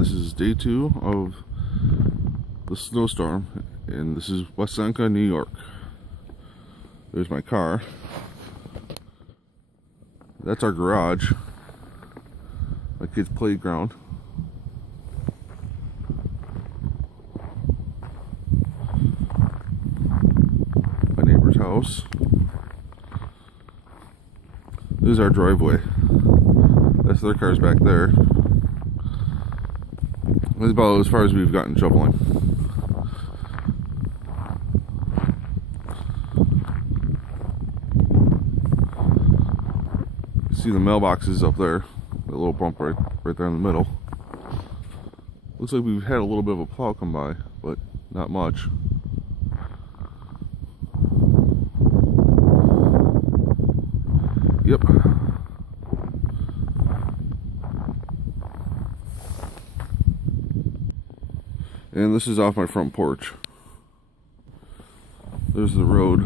this is day 2 of the snowstorm, and this is West Seneca, New York. There's my car. That's our garage, my kid's playground. My neighbor's house. This is our driveway. That's their cars back there. That's about as far as we've gotten shoveling. You see the mailboxes up there. That little bump right there in the middle. Looks like we've had a little bit of a plow come by, but not much. Yep. And this is off my front porch. There's the road.